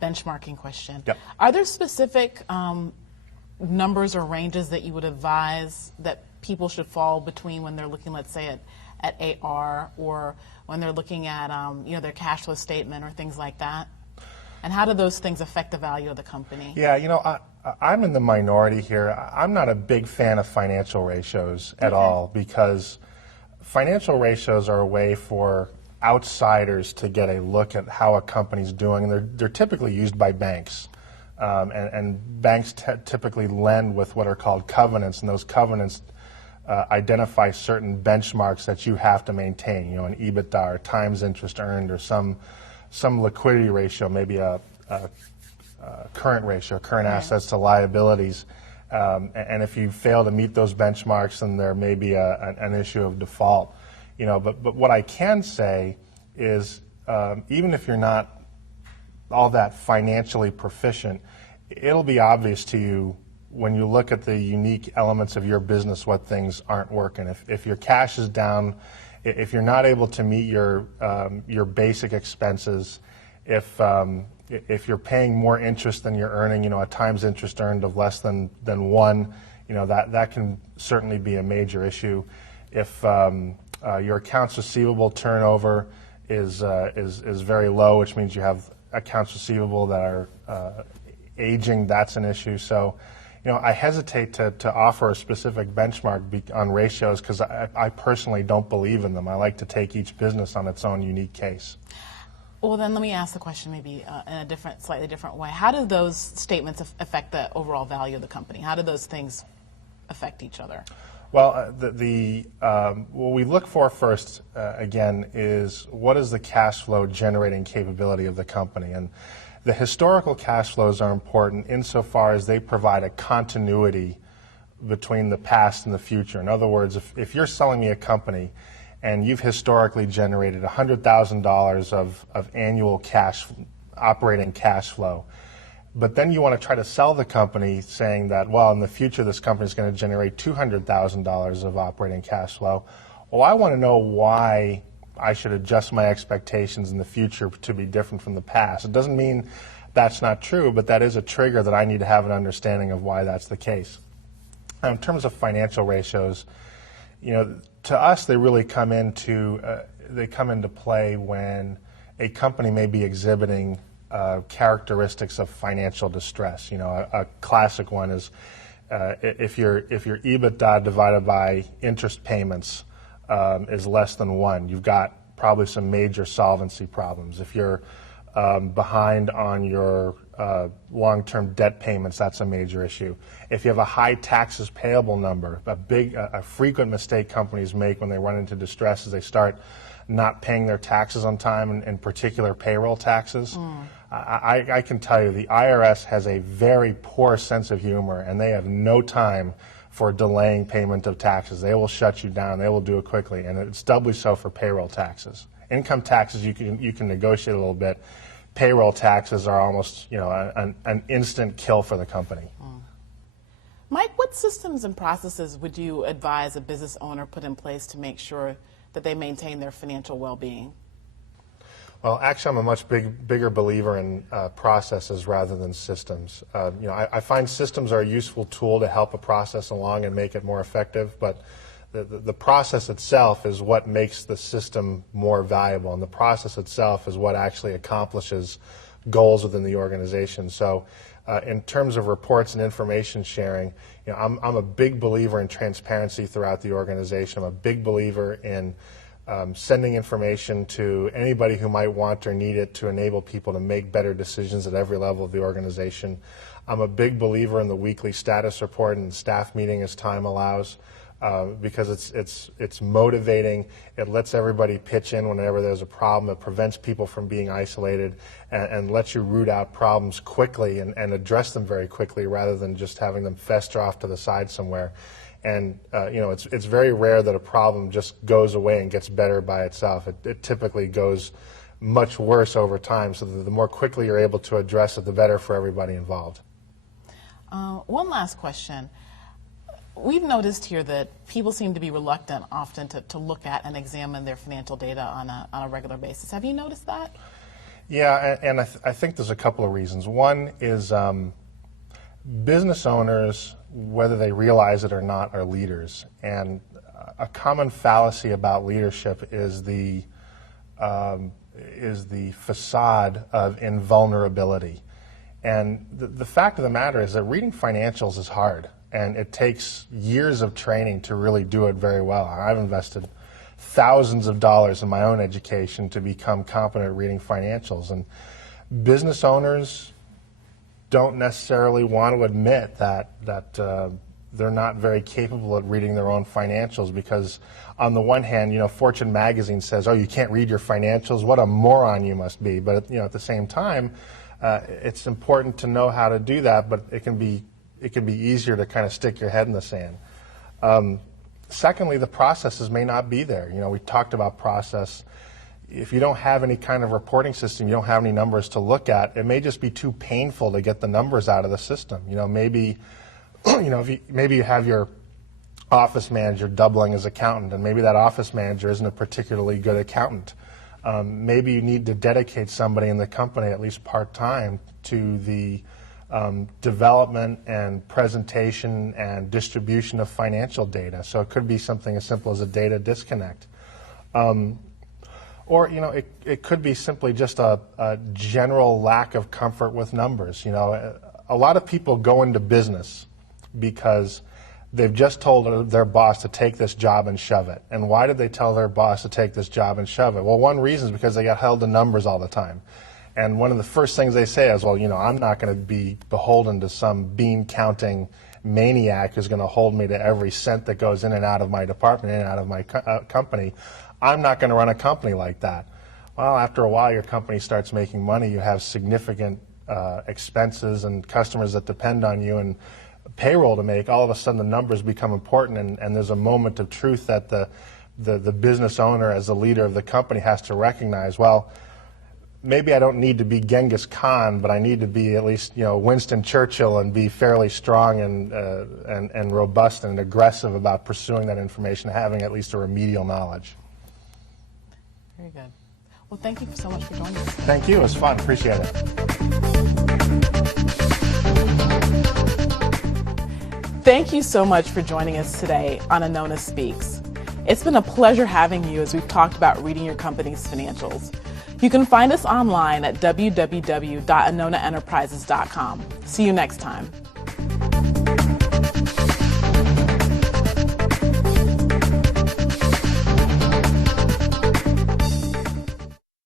benchmarking question. Yep. Are there specific numbers or ranges that you would advise that people should fall between when they're looking, let's say, at AR, or when they're looking at their cash flow statement or things like that? And how do those things affect the value of the company? Yeah, I'm in the minority here. I'm not a big fan of financial ratios at all, because financial ratios are a way for outsiders to get a look at how a company's doing, and they're typically used by banks. And banks typically lend with what are called covenants, and those covenants identify certain benchmarks that you have to maintain, an EBITDA or times interest earned, or some liquidity ratio, maybe a current ratio, current assets to liabilities. And if you fail to meet those benchmarks, then there may be an issue of default. But what I can say is, even if you're not all that financially proficient, it'll be obvious to you when you look at the unique elements of your business what things aren't working. If your cash is down, if you're not able to meet your basic expenses, if you're paying more interest than you're earning, a times interest earned of less than 1, that can certainly be a major issue. If your accounts receivable turnover is very low, which means you have accounts receivable that are aging, that's an issue. So, I hesitate to offer a specific benchmark on ratios, because I personally don't believe in them. I like to take each business on its own unique case. Well, then let me ask the question maybe in a slightly different way. How do those statements affect the overall value of the company? How do those things affect each other? Well, what we look for first, again, is what is the cash flow generating capability of the company. And the historical cash flows are important insofar as they provide a continuity between the past and the future. In other words, if you're selling me a company and you've historically generated $100,000 of annual operating cash flow, but then you want to try to sell the company saying that, well, in the future this company is going to generate $200,000 of operating cash flow, well, I want to know why I should adjust my expectations in the future to be different from the past. It doesn't mean that's not true, but that is a trigger that I need to have an understanding of why that's the case. Now, in terms of financial ratios, to us they really come into play when a company may be exhibiting characteristics of financial distress. A classic one is if your EBITDA divided by interest payments is less than 1, you've got probably some major solvency problems. If you're behind on your long-term debt payments, that's a major issue. If you have a high taxes payable number, a frequent mistake companies make when they run into distress is they start not paying their taxes on time, and in particular payroll taxes. I can tell you the IRS has a very poor sense of humor, and they have no time for delaying payment of taxes. They will shut you down. They will do it quickly, and it's doubly so for payroll taxes. Income taxes you can negotiate a little bit. Payroll taxes are almost an instant kill for the company. Mike, what systems and processes would you advise a business owner put in place to make sure that they maintain their financial well-being? Well, actually, I'm a much bigger believer in processes rather than systems. I find systems are a useful tool to help a process along and make it more effective, but the process itself is what makes the system more valuable, and the process itself is what actually accomplishes goals within the organization. So in terms of reports and information sharing, I'm a big believer in transparency throughout the organization. I'm a big believer in sending information to anybody who might want or need it to enable people to make better decisions at every level of the organization. I'm a big believer in the weekly status report and staff meeting as time allows, because it's motivating. It lets everybody pitch in whenever there's a problem. It prevents people from being isolated, and lets you root out problems quickly and address them very quickly rather than just having them fester off to the side somewhere. And it's very rare that a problem just goes away and gets better by itself. It typically goes much worse over time, so the more quickly you're able to address it, the better for everybody involved. One last question. We've noticed here that people seem to be reluctant often to look at and examine their financial data on a regular basis. Have you noticed that? Yeah, and I think there's a couple of reasons. One is business owners, whether they realize it or not, are leaders. And a common fallacy about leadership is the facade of invulnerability. And the fact of the matter is that reading financials is hard, and it takes years of training to really do it very well. I've invested thousands of dollars in my own education to become competent at reading financials. And business owners don't necessarily want to admit that they're not very capable at reading their own financials, because on the one hand, Fortune magazine says, oh, you can't read your financials, what a moron you must be. But at the same time, it's important to know how to do that, but it can be easier to kind of stick your head in the sand. Secondly, the processes may not be there. We talked about process. If you don't have any kind of reporting system, you don't have any numbers to look at, it may just be too painful to get the numbers out of the system. Maybe maybe you have your office manager doubling as accountant, and maybe that office manager isn't a particularly good accountant. Maybe you need to dedicate somebody in the company, at least part-time, to the development and presentation and distribution of financial data. So it could be something as simple as a data disconnect. Or it could be simply just a general lack of comfort with numbers. A lot of people go into business because they've just told their boss to take this job and shove it. And why did they tell their boss to take this job and shove it? Well, one reason is because they got held to numbers all the time. And one of the first things they say is, well, I'm not going to be beholden to some bean-counting maniac who's going to hold me to every cent that goes in and out of my department, in and out of my company. I'm not going to run a company like that. Well, after a while, your company starts making money. You have significant expenses and customers that depend on you and payroll to make. All of a sudden, the numbers become important, and there's a moment of truth that the business owner, as the leader of the company, has to recognize, well, maybe I don't need to be Genghis Khan, but I need to be at least Winston Churchill and be fairly strong and robust and aggressive about pursuing that information, having at least a remedial knowledge. Very good. Well, thank you so much for joining us. Thank you. It was fun. Appreciate it. Thank you so much for joining us today on Anona Speaks. It's been a pleasure having you as we've talked about reading your company's financials. You can find us online at www.anonaenterprises.com. See you next time.